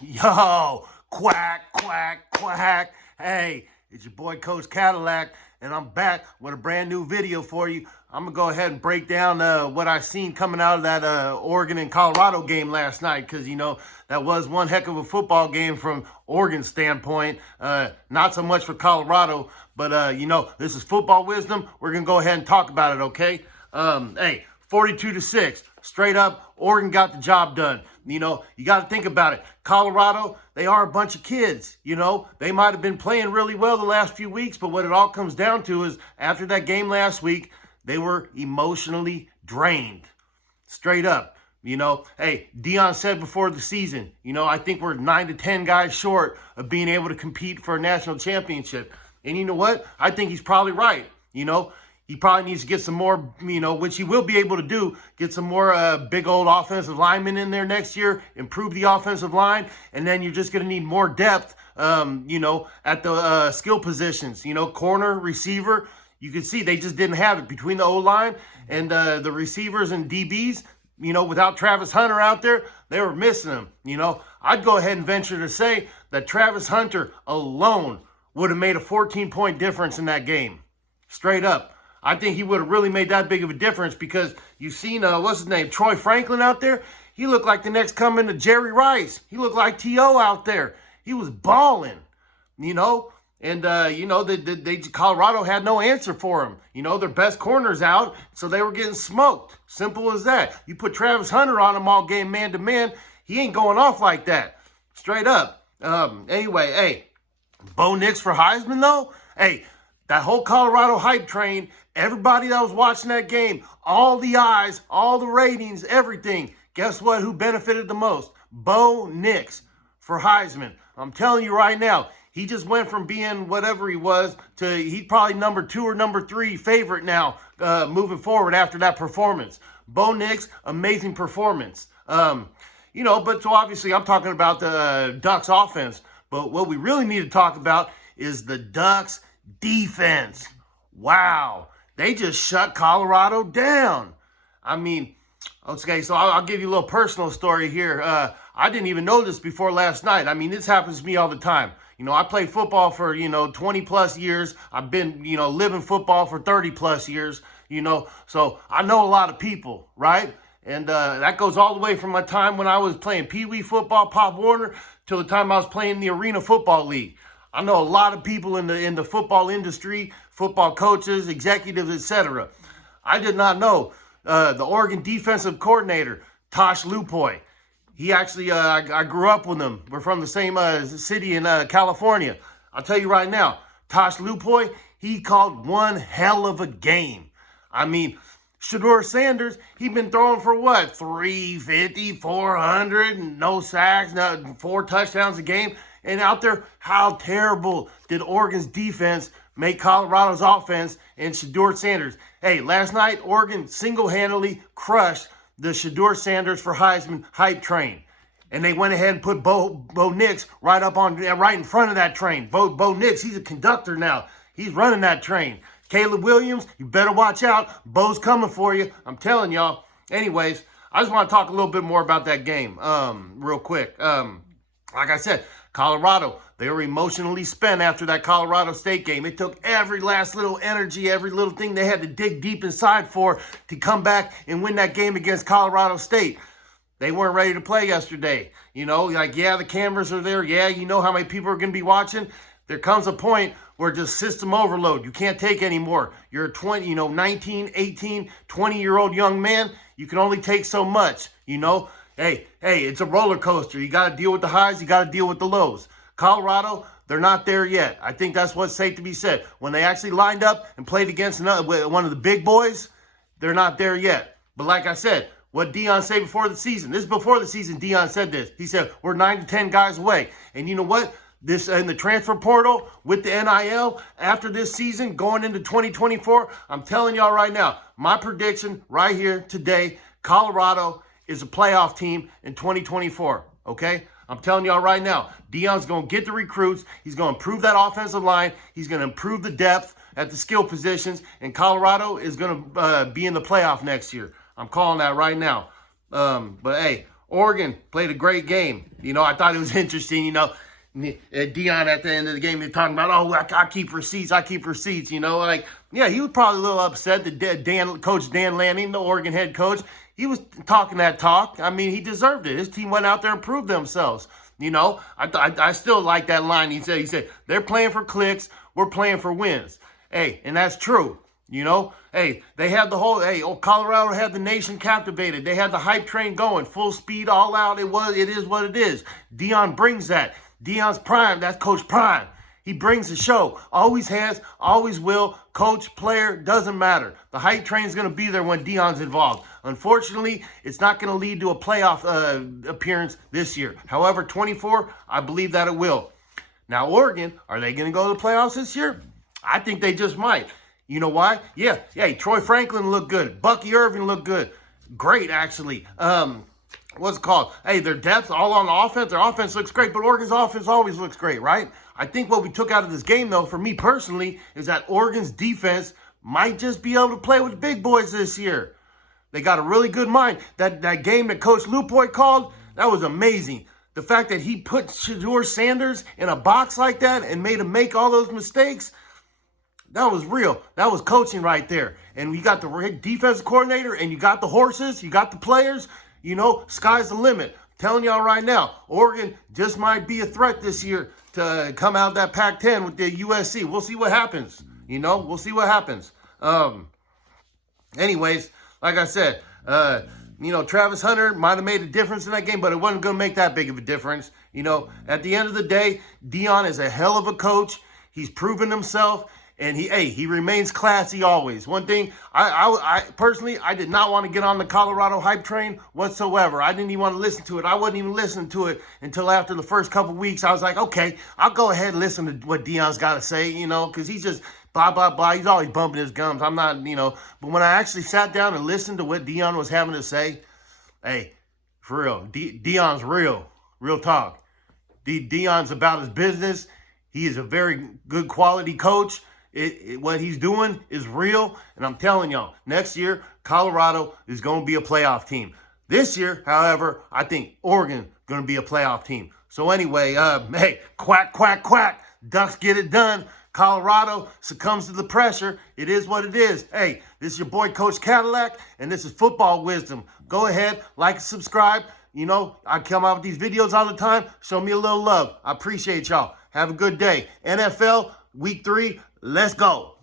Yo, quack, quack, quack. Hey, it's your boy Coach Cadillac, and I'm back with a brand new video for you. I'm going to go ahead and break down what I seen coming out of that Oregon and Colorado game last night, because, that was one heck of a football game from Oregon's standpoint. Not so much for Colorado, but, this is football wisdom. We're going to go ahead and talk about it, okay? Hey, 42-6. Straight up, Oregon got the job done. You got to think about it. Colorado, they are a bunch of kids. They might have been playing really well the last few weeks, but what it all comes down to is after that game last week, they were emotionally drained. Straight up. Hey, Deion said before the season, I think we're 9 to 10 guys short of being able to compete for a national championship. And you know what? I think he's probably right. He probably needs to get some more, which he will be able to do, get some more big old offensive linemen in there next year, improve the offensive line, and then you're just going to need more depth, at the skill positions. Corner, receiver, you can see they just didn't have it between the O-line and the receivers and DBs. Without Travis Hunter out there, they were missing him. I'd go ahead and venture to say that Travis Hunter alone would have made a 14-point difference in that game. Straight up. I think he would have really made that big of a difference because you've seen, what's his name, Troy Franklin out there. He looked like the next coming to Jerry Rice. He looked like T.O. out there. He was balling, and, Colorado had no answer for him. Their best corner's out, so they were getting smoked. Simple as that. You put Travis Hunter on him all game man-to-man, he ain't going off like that. Straight up. Anyway, hey, Bo Nix for Heisman, though? Hey, that whole Colorado hype train, everybody that was watching that game, all the eyes, all the ratings, everything. Guess what? Who benefited the most? Bo Nix for Heisman. I'm telling you right now, he just went from being whatever he was to he's probably number 2 or number 3 favorite now moving forward after that performance. Bo Nix, amazing performance. But so obviously I'm talking about the Ducks offense. But what we really need to talk about is the Ducks defense. Wow. They just shut Colorado down. Okay, so I'll give you a little personal story here. I didn't even know this before last night. This happens to me all the time. I played football for, 20 plus years. I've been, living football for 30 plus years, so I know a lot of people, right? And that goes all the way from my time when I was playing Pee Wee football, Pop Warner, till the time I was playing the Arena Football League. I know a lot of people in the football industry, football coaches, executives, etc. I did not know the Oregon defensive coordinator, Tosh Lupoy. He actually, I grew up with him. We're from the same city in California. I'll tell you right now, Tosh Lupoy, he called one hell of a game. Shedeur Sanders, he'd been throwing for what? 350, 400, no sacks, 4 touchdowns a game. And out there, how terrible did Oregon's defense make Colorado's offense and Shedeur Sanders? Hey, last night, Oregon single-handedly crushed the Shedeur Sanders for Heisman hype train. And they went ahead and put Bo Nix right in front of that train. Bo Nix, he's a conductor now. He's running that train. Caleb Williams, you better watch out. Bo's coming for you. I'm telling y'all. Anyways, I just want to talk a little bit more about that game real quick. Like I said, Colorado, they were emotionally spent after that Colorado State game. It took every last little energy, every little thing they had to dig deep inside for to come back and win that game against Colorado State. They weren't ready to play yesterday. The cameras are there. Yeah, you know how many people are going to be watching. There comes a point where just system overload. You can't take anymore. You're a 19, 18, 20-year-old young man. You can only take so much, Hey, it's a roller coaster. You got to deal with the highs. You got to deal with the lows. Colorado, they're not there yet. I think that's what's safe to be said. When they actually lined up and played against one of the big boys, they're not there yet. But like I said, what Deion said before the season, this is before the season, Deion said this. He said, we're 9 to 10 guys away. And you know what? This in the transfer portal with the NIL after this season going into 2024, I'm telling y'all right now, my prediction right here today, Colorado is a playoff team in 2024, okay? I'm telling y'all right now, Deion's going to get the recruits. He's going to improve that offensive line. He's going to improve the depth at the skill positions, and Colorado is going to be in the playoff next year. I'm calling that right now. But, hey, Oregon played a great game. You know, I thought it was interesting, you know. Dion at the end of the game, they're talking about, oh, I keep receipts, you know, like, yeah, he was probably a little upset that Coach Dan Lanning, the Oregon head coach, he was talking that talk. I mean, he deserved it. His team went out there and proved themselves. You know, I still like that line. He said, they're playing for clicks, we're playing for wins. Hey, and that's true. You know, hey, they had the whole, Colorado had the nation captivated. They had the hype train going, full speed, all out. It is what it is. Dion brings that. Dion's prime, that's Coach Prime. He brings the show. Always has, always will. Coach, player, doesn't matter. The hype train is going to be there when Dion's involved. Unfortunately, it's not going to lead to a playoff appearance this year. However, 24, I believe that it will. Now, Oregon, are they going to go to the playoffs this year? I think they just might. You know why? Yeah, Troy Franklin looked good. Bucky Irving looked good. Great, actually. What's it called? Hey, their depth all on the offense. Their offense looks great, but Oregon's offense always looks great, right? I think what we took out of this game, though, for me personally, is that Oregon's defense might just be able to play with the big boys this year. They got a really good mind. That game that Coach Lupoy called, that was amazing. The fact that he put Shedeur Sanders in a box like that and made him make all those mistakes, that was real. That was coaching right there. And you got the defensive coordinator and you got the horses, you got the players. You know, sky's the limit. I'm telling y'all right now, Oregon just might be a threat this year to come out of that Pac-10 with the USC. We'll see what happens. You know, we'll see what happens. Anyways, like I said, you know, Travis Hunter might have made a difference in that game, but it wasn't going to make that big of a difference. You know, at the end of the day, Dion is a hell of a coach. He's proven himself. And he remains classy always. One thing, I personally, I did not want to get on the Colorado hype train whatsoever. I didn't even want to listen to it. I wasn't even listening to it until after the first couple weeks. I was like, okay, I'll go ahead and listen to what Dion's got to say, you know, because he's just blah, blah, blah. He's always bumping his gums. I'm not, you know, but when I actually sat down and listened to what Dion was having to say, hey, for real, Dion's real talk. Dion's about his business. He is a very good quality coach. What he's doing is real, and I'm telling y'all, next year, Colorado is going to be a playoff team. This year, however, I think Oregon going to be a playoff team. So anyway, hey, quack, quack, quack. Ducks get it done. Colorado succumbs to the pressure. It is what it is. Hey, this is your boy, Coach Cadillac, and this is Football Wisdom. Go ahead, like and subscribe. You know, I come out with these videos all the time. Show me a little love. I appreciate y'all. Have a good day. NFL, Week 3, let's go.